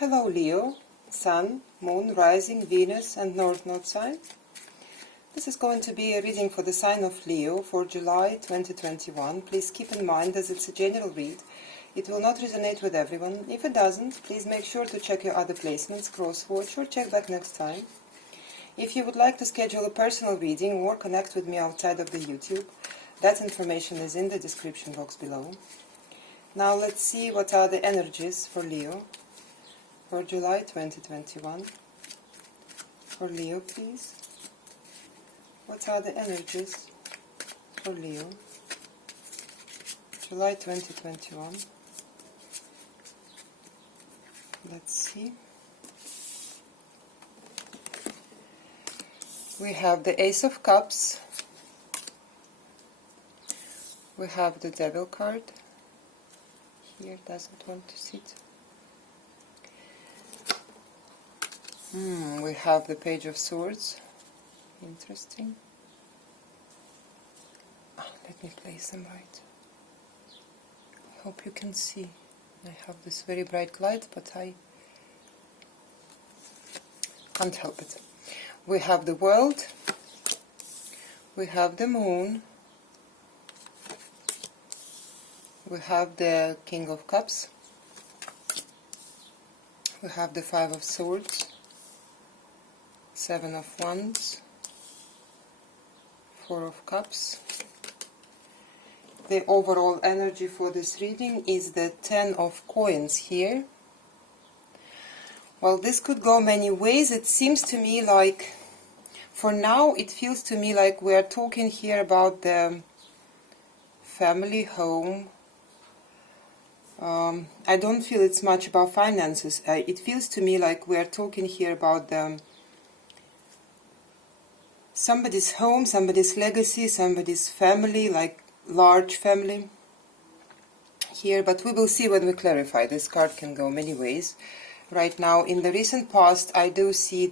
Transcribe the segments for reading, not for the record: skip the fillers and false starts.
Hello Leo, Sun, Moon, Rising, Venus and North Node sign. This is going to be a reading for the sign of Leo for July 2021. Please keep in mind as it's a general read, it will not resonate with everyone. If it doesn't, please make sure to check your other placements, cross-watch or check back next time. If you would like to schedule a personal reading or connect with me outside of the YouTube, that information is in the description box below. Now let's see what are the energies for Leo for July 2021. For Leo, please. What are the energies for Leo, July 2021? Let's see. We have the Ace of Cups. We have the Devil card. Here doesn't want to sit. We have the Page of Swords. Interesting. Let me place them right. I hope you can see. I have this very bright light, but I can't help it. We have the World. We have the Moon. We have the King of Cups. We have the Five of Swords. Seven of Wands. Four of Cups. The overall energy for this reading is the Ten of Coins here. Well, this could go many ways. It seems to me like, for now, it feels to me like we are talking here about the family, home. I don't feel it's much about finances. It feels to me like we are talking here about somebody's home, somebody's legacy, somebody's family, like large family here. But we will see when we clarify. This card can go many ways. Right now, in the recent past, I do see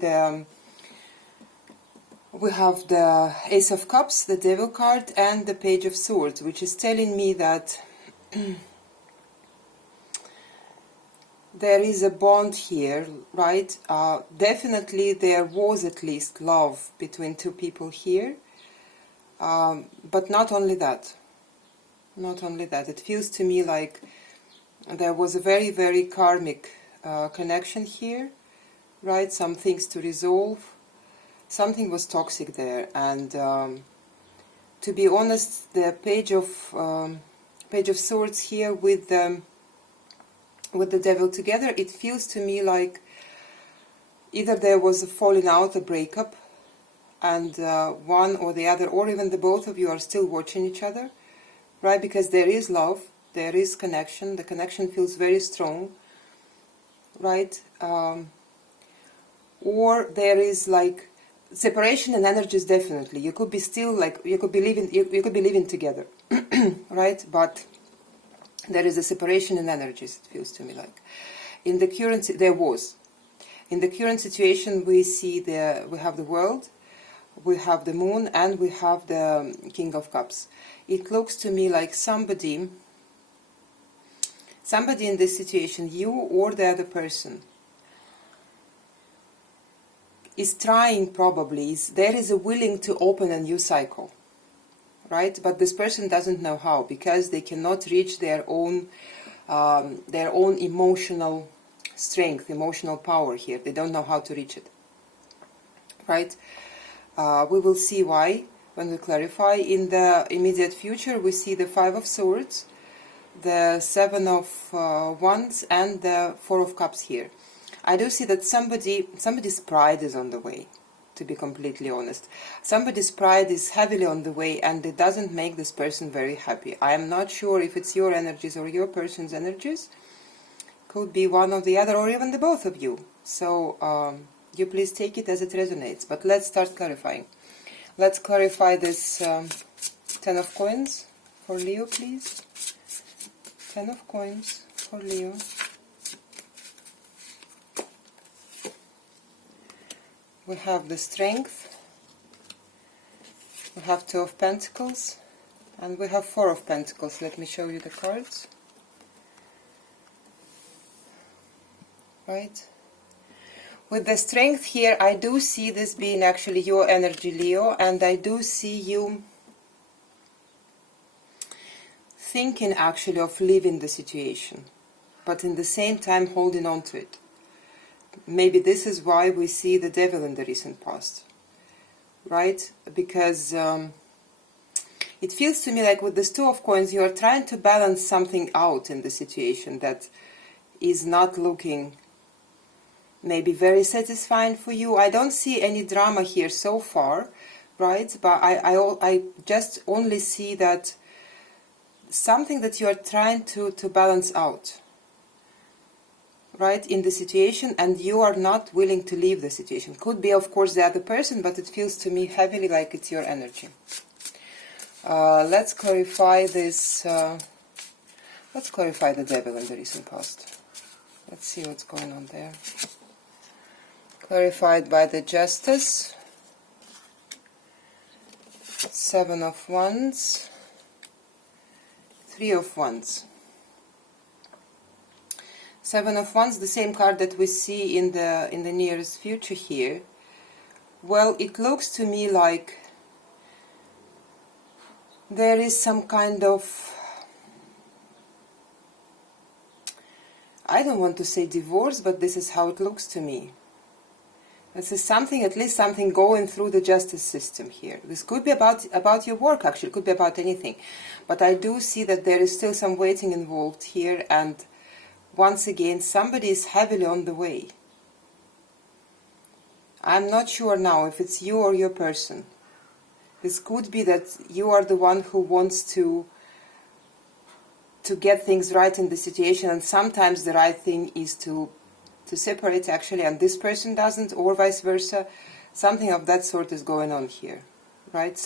we have the Ace of Cups, the Devil card, and the Page of Swords, which is telling me that there is a bond here, right? Definitely there was at least love between two people here. But not only that. Not only that. It feels to me like there was a very, very karmic connection here, right? Some things to resolve. Something was toxic there. And to be honest, the Page of Swords here with the Devil together, it feels to me like either there was a falling out, a breakup, and one or the other, or even the both of you are still watching each other, right? Because there is love, there is connection, the connection feels very strong, right? Or there is like separation in energies, definitely. You could be still like, you could be living together, right? But there is a separation in energies, it feels to me like. In the current, there was. In the current situation, we see we have the World, we have the Moon, and we have the King of Cups. It looks to me like somebody in this situation, you or the other person, is trying probably, there is a willing to open a new cycle. Right, but this person doesn't know how, because they cannot reach their own emotional strength, emotional power here. They don't know how to reach it. Right? We will see why when we clarify. In the immediate future, we see the Five of Swords, the Seven of Wands, and the Four of Cups here. I do see that somebody's pride is on the way. To be completely honest, somebody's pride is heavily on the way, and it doesn't make this person very happy. I am not sure if it's your energies or your person's energies. Could be one or the other, or even the both of you. So you please take it as it resonates. But let's start clarifying. Let's clarify this Ten of Coins for Leo, please. Ten of Coins for Leo. We have the Strength, we have Two of Pentacles, and we have Four of Pentacles. Let me show you the cards. right? With the strength here, I do see this being actually your energy, Leo, and I do see you thinking actually of leaving the situation, but in the same time holding on to it. Maybe this is why we see the devil in the recent past, right? Because it feels to me like with this Two of Coins, you are trying to balance something out in the situation that is not looking maybe very satisfying for you. I don't see any drama here so far, right? But I just only see that something that you are trying to balance out, right, in the situation, and you are not willing to leave the situation. Could be, of course, the other person, but it feels to me heavily like it's your energy. Let's clarify this. Let's clarify the devil in the recent past. Let's see what's going on there. Clarified by the Justice, Seven of Wands, Three of Wands. Seven of Wands, the same card that we see in the nearest future here. Well, it looks to me like there is some kind of, I don't want to say divorce, but this is how it looks to me. This is something, at least something going through the justice system here. This could be about your work, actually. It could be about anything. But I do see that there is still some waiting involved here, and once again, somebody is heavily on the way. I'm not sure now if it's you or your person. This could be that you are the one who wants to get things right in the situation, and sometimes the right thing is to separate actually, and this person doesn't, or vice versa. Something of that sort is going on here, right?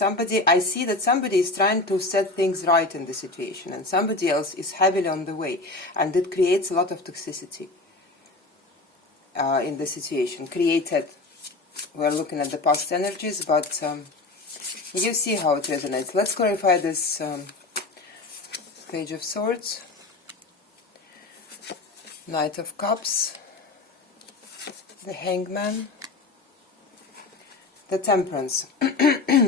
I see that somebody is trying to set things right in the situation, and somebody else is heavily on the way, and it creates a lot of toxicity in the situation created. We're looking at the past energies, but you see how it resonates. Let's clarify this Page of Swords, Knight of Cups, the Hangman, the Temperance.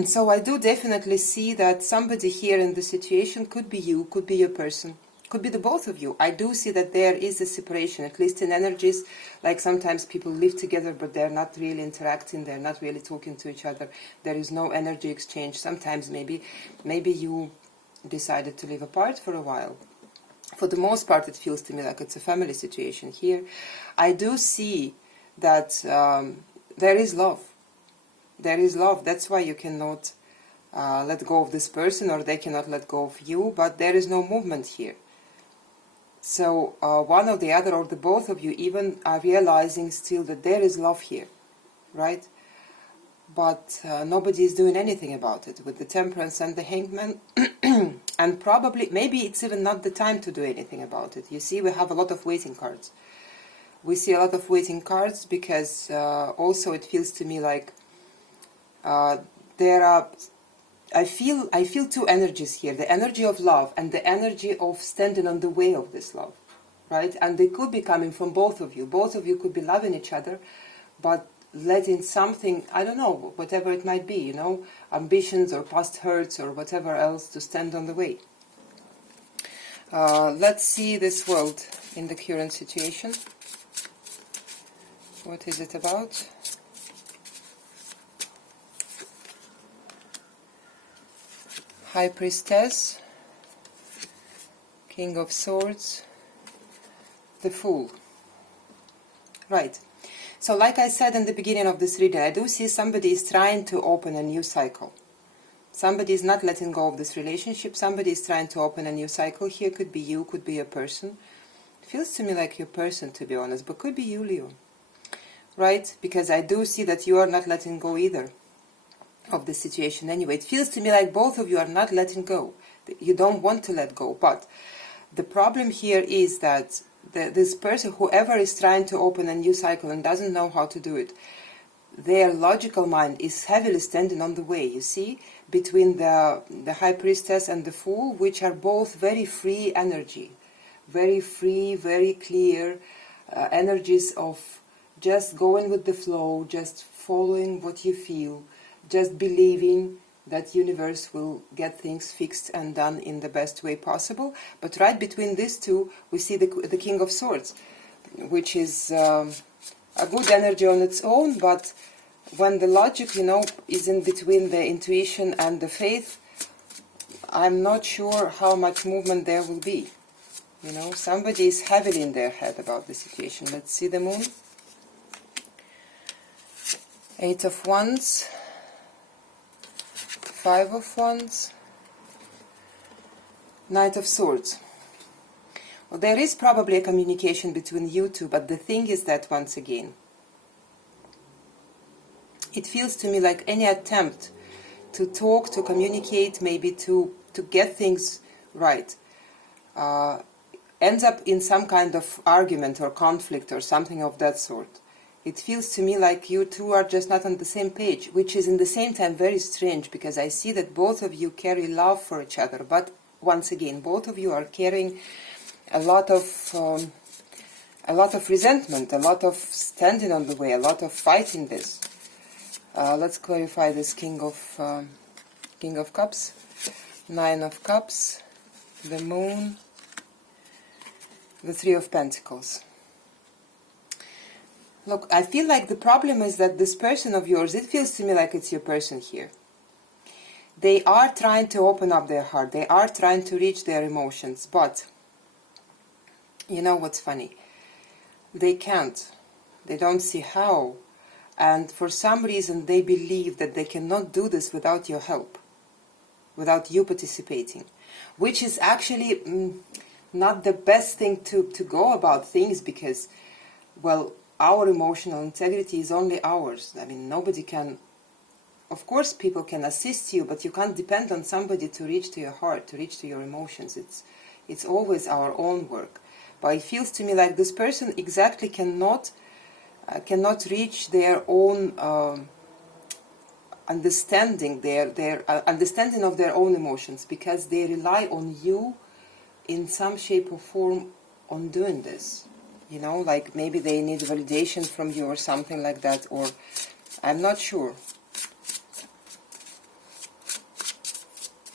So I do definitely see that somebody here in the situation, could be you, could be your person, could be the both of you. I do see that there is a separation, at least in energies. Like sometimes people live together, but they're not really interacting, they're not really talking to each other. There is no energy exchange. Sometimes maybe you decided to live apart for a while. For the most part, it feels to me like it's a family situation here. I do see that there is love. There is love. That's why you cannot let go of this person, or they cannot let go of you, but there is no movement here. So one or the other, or the both of you even are realizing still that there is love here, right? But nobody is doing anything about it with the Temperance and the Hangman. And probably, maybe it's even not the time to do anything about it. You see, we have a lot of waiting cards. We see a lot of waiting cards because also it feels to me like there are, I feel two energies here, the energy of love and the energy of standing on the way of this love, right? And they could be coming from both of you. Both of you could be loving each other, but letting something, I don't know, whatever it might be, you know, ambitions or past hurts or whatever else to stand on the way. Let's see this world in the current situation. What is it about? High Priestess, King of Swords, the Fool. Right. So like I said in the beginning of this reading, I do see somebody is trying to open a new cycle. Somebody is not letting go of this relationship. Somebody is trying to open a new cycle here. Could be you, could be a person. It feels to me like your person, to be honest, but could be you, Leo. Right? Because I do see that you are not letting go either of the situation anyway. It feels to me like both of you are not letting go. You don't want to let go. But the problem here is that this person, whoever is trying to open a new cycle and doesn't know how to do it, their logical mind is heavily standing on the way, you see, between the High Priestess and the Fool, which are both very free energy, very free, very clear, energies of just going with the flow, just following what you feel, just believing that universe will get things fixed and done in the best way possible. But right between these two, we see the King of Swords, which is a good energy on its own, but when the logic, is in between the intuition and the faith, I'm not sure how much movement there will be. Somebody is heavily in their head about the situation. Let's see the moon. 8 of Wands, 5 of Wands, Knight of Swords. Well, there is probably a communication between you two, but the thing is that, once again, it feels to me like any attempt to talk, to communicate, maybe to get things right, ends up in some kind of argument or conflict or something of that sort. It feels to me like you two are just not on the same page, which is in the same time very strange, because I see that both of you carry love for each other, but once again, both of you are carrying a lot of resentment, a lot of standing on the way, a lot of fighting this. Let's clarify this King of Cups, 9 of Cups, the Moon, the 3 of Pentacles. Look, I feel like the problem is that this person of yours, it feels to me like it's your person here. They are trying to open up their heart, they are trying to reach their emotions, but you know what's funny? They can't. They don't see how. And for some reason they believe that they cannot do this without your help, without you participating, which is actually not the best thing to go about things, because, well, our emotional integrity is only ours. I mean, nobody can, of course people can assist you, but you can't depend on somebody to reach to your heart, to reach to your emotions. It's always our own work. But it feels to me like this person exactly cannot reach their own understanding, their understanding of their own emotions, because they rely on you in some shape or form on doing this. Like maybe they need validation from you or something like that, or I'm not sure.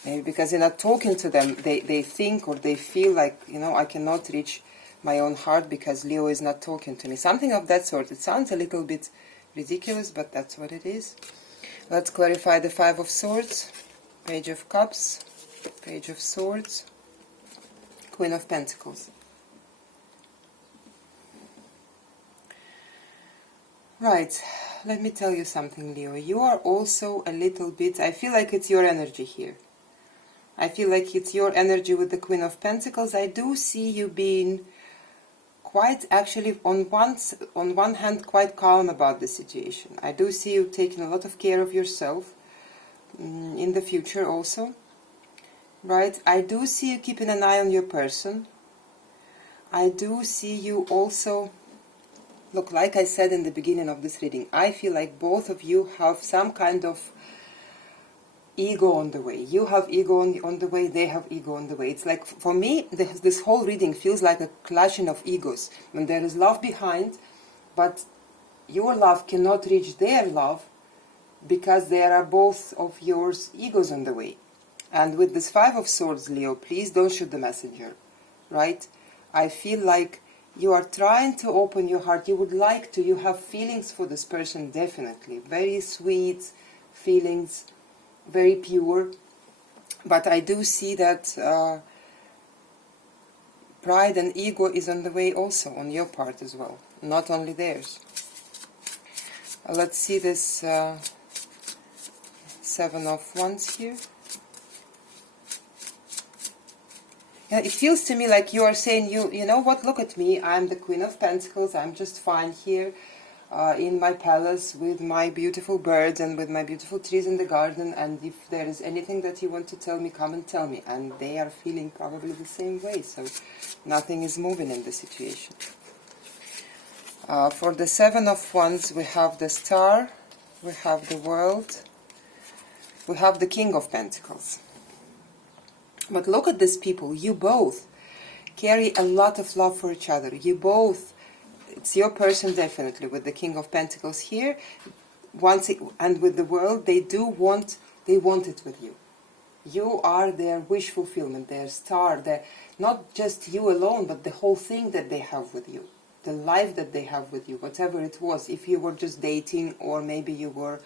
Maybe because you're not talking to them, they think or they feel like, I cannot reach my own heart because Leo is not talking to me. Something of that sort. It sounds a little bit ridiculous, but that's what it is. Let's clarify the 5 of Swords, Page of Cups, Page of Swords, Queen of Pentacles. Right, let me tell you something, Leo. You are also a little bit, I feel like it's your energy here. I feel like it's your energy with the Queen of Pentacles. I do see you being quite, actually, on one hand, quite calm about the situation. I do see you taking a lot of care of yourself in the future also. Right, I do see you keeping an eye on your person. I do see you also... Look, like I said in the beginning of this reading, I feel like both of you have some kind of ego on the way. You have ego on the way, they have ego on the way. It's like, for me, this whole reading feels like a clashing of egos. When there is love behind, but your love cannot reach their love because there are both of yours egos on the way. And with this 5 of Swords, Leo, please don't shoot the messenger, right? I feel like you are trying to open your heart. You would like to. You have feelings for this person, definitely. Very sweet feelings, very pure. But I do see that pride and ego is on the way also, on your part as well. Not only theirs. Let's see this 7 of Wands here. Yeah, it feels to me like you are saying, you know what, look at me, I'm the Queen of Pentacles, I'm just fine here in my palace with my beautiful birds and with my beautiful trees in the garden, and if there is anything that you want to tell me, come and tell me. And they are feeling probably the same way, so nothing is moving in the situation. For the 7 of Wands, we have the Star, we have the World, we have the King of Pentacles. But look at these people, you both carry a lot of love for each other. You both it's your person definitely, with the King of Pentacles here, and with the World, they want it with you. You are their wish fulfillment, their star, not just you alone, but the whole thing that they have with you, the life that they have with you, whatever it was. If you were just dating, or maybe you were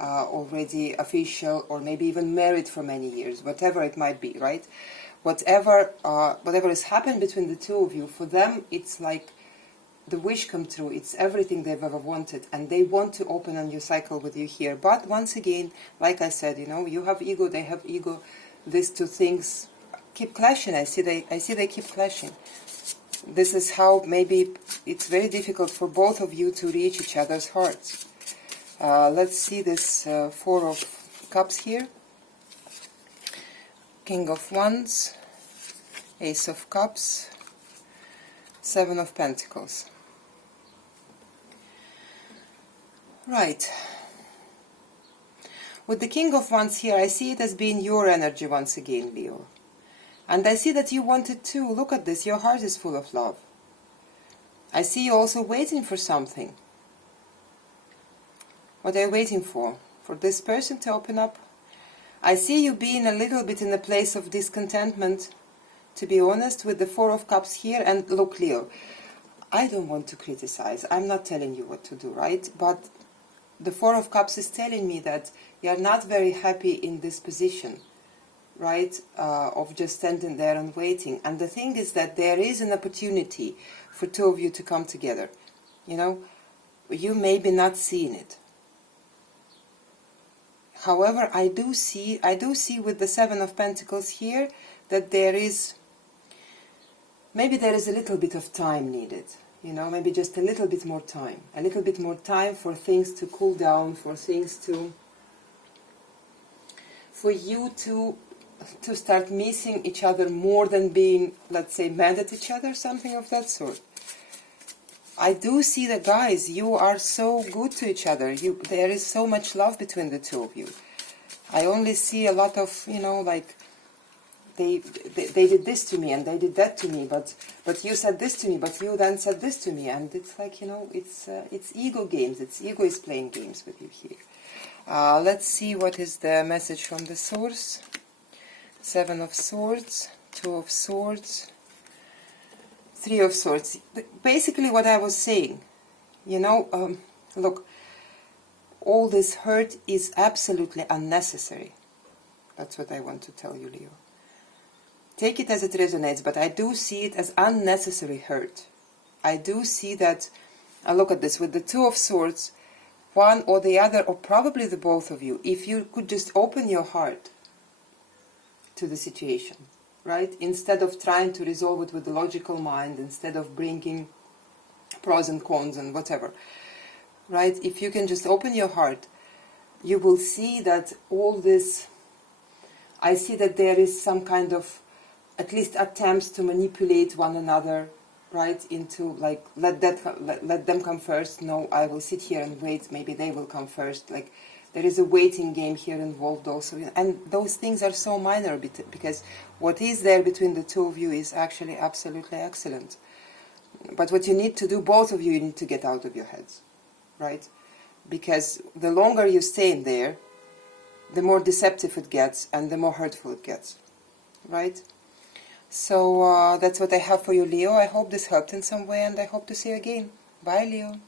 already official, or maybe even married for many years, whatever it might be, right? Whatever has happened between the two of you, for them it's like the wish come true. It's everything they've ever wanted, and they want to open a new cycle with you here. But once again, like I said, you have ego, they have ego. These two things keep clashing. I see they keep clashing. This is how maybe it's very difficult for both of you to reach each other's hearts. Let's see this Four of Cups here. King of Wands, Ace of Cups, Seven of Pentacles. Right. With the King of Wands here, I see it as being your energy once again, Leo. And I see that you want it too. Look at this, your heart is full of love. I see you also waiting for something. What are you waiting for? For this person to open up? I see you being a little bit in a place of discontentment, to be honest, with the Four of Cups here. And look, Leo, I don't want to criticize. I'm not telling you what to do, right? But the Four of Cups is telling me that you're not very happy in this position, right? Of just standing there and waiting. And the thing is that there is an opportunity for two of you to come together. You may be not seeing it. However, I do see with the Seven of Pentacles here that maybe there is a little bit of time needed. Maybe just a little bit more time. A little bit more time for things to cool down, for you to start missing each other more than being, let's say, mad at each other, something of that sort. I do see that, guys, you are so good to each other. There is so much love between the two of you. I only see a lot of, like, they did this to me and they did that to me, but you said this to me, but you then said this to me, and it's like, it's ego games. Ego is playing games with you here. Let's see what is the message from the source. Seven of Swords, Two of Swords, Three of Swords. Basically what I was saying, look, all this hurt is absolutely unnecessary. That's what I want to tell you, Leo. Take it as it resonates, but I do see it as unnecessary hurt. I do see that, look at this, with the Two of Swords, one or the other, or probably the both of you, if you could just open your heart to the situation, right? Instead of trying to resolve it with the logical mind, instead of bringing pros and cons and whatever, right? If you can just open your heart, you will see that all this, I see that there is some kind of, at least attempts to manipulate one another, right? Into like, let them come first. No, I will sit here and wait. Maybe they will come first. Like, there is a waiting game here involved also. And those things are so minor because what is there between the two of you is actually absolutely excellent. But what you need to do, both of you, you need to get out of your heads, right? Because the longer you stay in there, the more deceptive it gets and the more hurtful it gets, right? So that's what I have for you, Leo. I hope this helped in some way, and I hope to see you again. Bye, Leo.